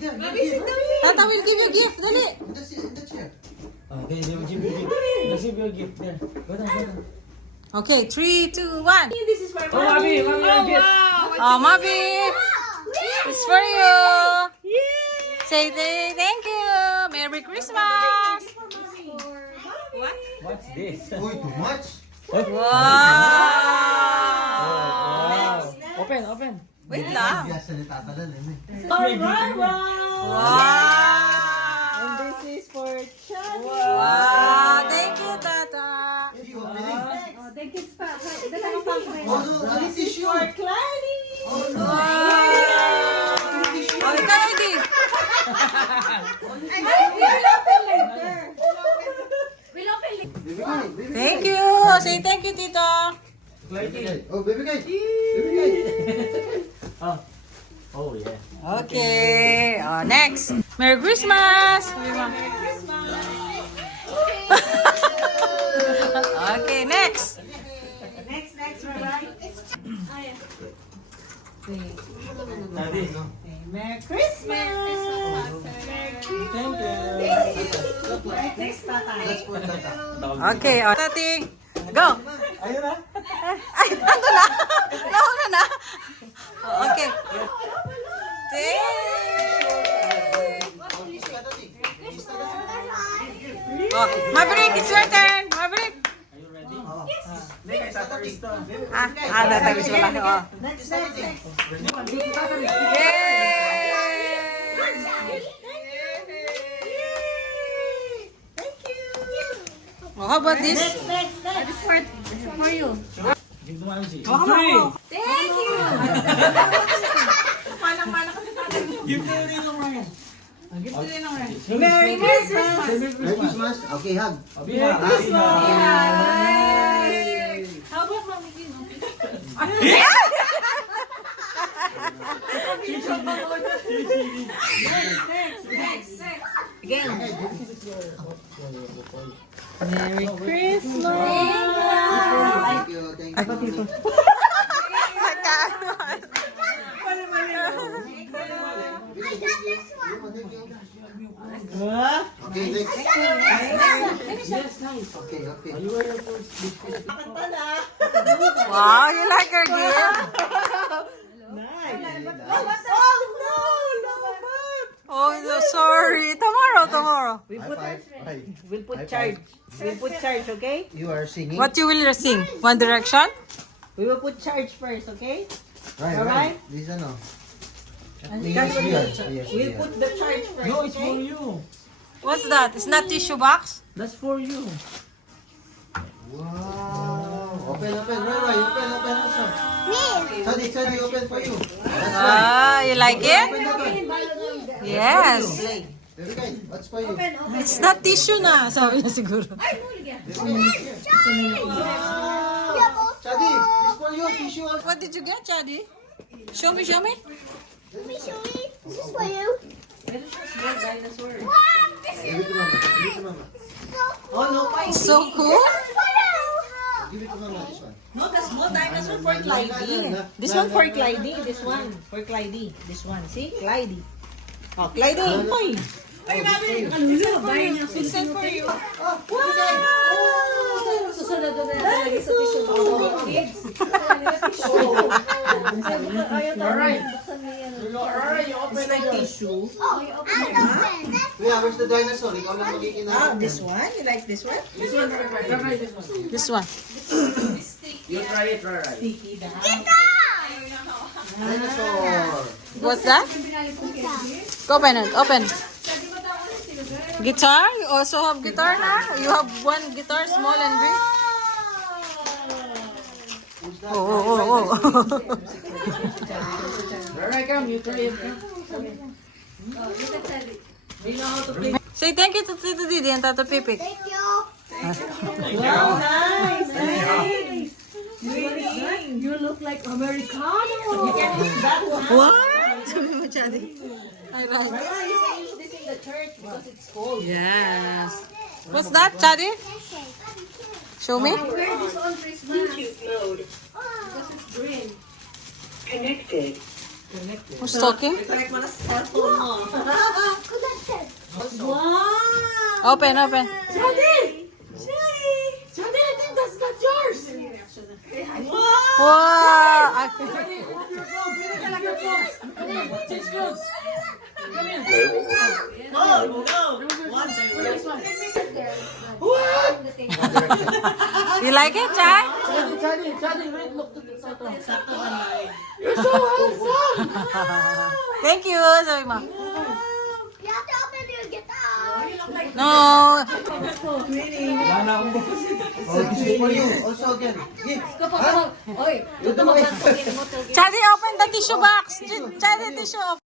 Tata will give you gift. Dali. In the chair. Okay, they will give you a gift. Let's give you a gift there. Go down. Okay, 3, 2, 1. This is for Oh, Mabi, Mabi, a gift. Oh, Mavi. It's for you. Say thank you. Merry Christmas. What? What's this? Uy, too much. Wow. Open, open. Wait lang. Biasa ni Tata lang eh. Alright. Wow. And this is for Chad. Wow. Thank you, Tata. Oh, thank you, pa. Dala ka pa. Oh, no, ano tissue? For Clanny. Wow. Oh, ikaw, Eddie. We'll open later. We'll open later. Baby guy, baby guy. Thank you. Say thank you, Tito. Baby guy. Oh, baby guy. Baby guy. Oh. Oh, yeah. Okay. Oh, next. Merry Christmas. Okay, next. Next, right? Daddy. Merry Christmas. Thank you. Next, Tata. That's for Tata. Okay, oh, Tati. Go. Ayun na. Ay, nandun na. Nauna na. Oh, okay. Oh, Maverick, it's your turn. Maverick. Are you ready? Next, Tata Risto. Natapos mo lang. Oh. Next. Yay! Thank you. Oh, how about this? Next. This is for you. Give the one, see. Three. Thank you. Manang-manang kasi tayo. Give the ring ng Ryan. Merry Christmas. Merry Christmas. Okay, hug. Merry How about Mami Gino? Next. Again. Merry Christmas. Thank you. Thank you. Okay, next. Yes, nice. Okay. Are you ready for this? Wow, you like her gift? Oh, no, sorry. Tomorrow. We'll put High charge. five. We'll put charge, okay? You are singing. What you will sing? One Direction? We will put charge first, okay? Right. Alright. This ano? Yes, we'll Yes, put the charge first, No, it's for okay? you. What's that? It's not tissue box? That's for you. Wow. Open. Roy. Open also. Sorry, open for you. That's right. Ah, you like it? Open na to. Yes. Very good. What's for you? It's not tissue na, sabi niya siguro. Chadi, this for you. Tissue. What did you get, Chadi? Show me. This is for you. Give it to mama. Oh, no, fine. So cool. Give it to mama. This one. No, the small dinosaur for Clyde. This one for Clyde. This one for Clyde. This one. See? Clyde. Oh, Clyde. Oy. Ay, mami. It's sent for you. Susunod na lagi sa tissue. Alright. It's like tissue. Kuya, where's the dinosaur? Ikaw lang magiging Ah, this one? You like this one? This one, try this one. This one. You try it, right? Sticky down. Dinosaur. What's that? Open. Guitar? You also have guitar na? You have one guitar, small and big? Oh. Alright, come. You try it, come. Say thank you to Tito Didi and Tato Pipik. Thank you. Wow, nice. You look like Americano. You can use that one. What? Sabi mo, Chadi. Ay, right. You can use this in the church because it's cold. Yes. What's that, Chadi? Show me. Wear this on Christmas. Because it's green. Connected. Who's talking? Correct mo na sa cellphone mo. Wow! Open, open. Shadi! Shadi, I think that's not yours. Wow! Wow! Go, go. One, You like it, Chai? Charlie, wait, look to the photo. Thank you, sabi mo. You have to open your guitar. No. Wala na akong bukas. Oh, this is for you. Also again. Give. Ha? Oy, Ito mo. Chai, open the tissue box. Chai, the tissue.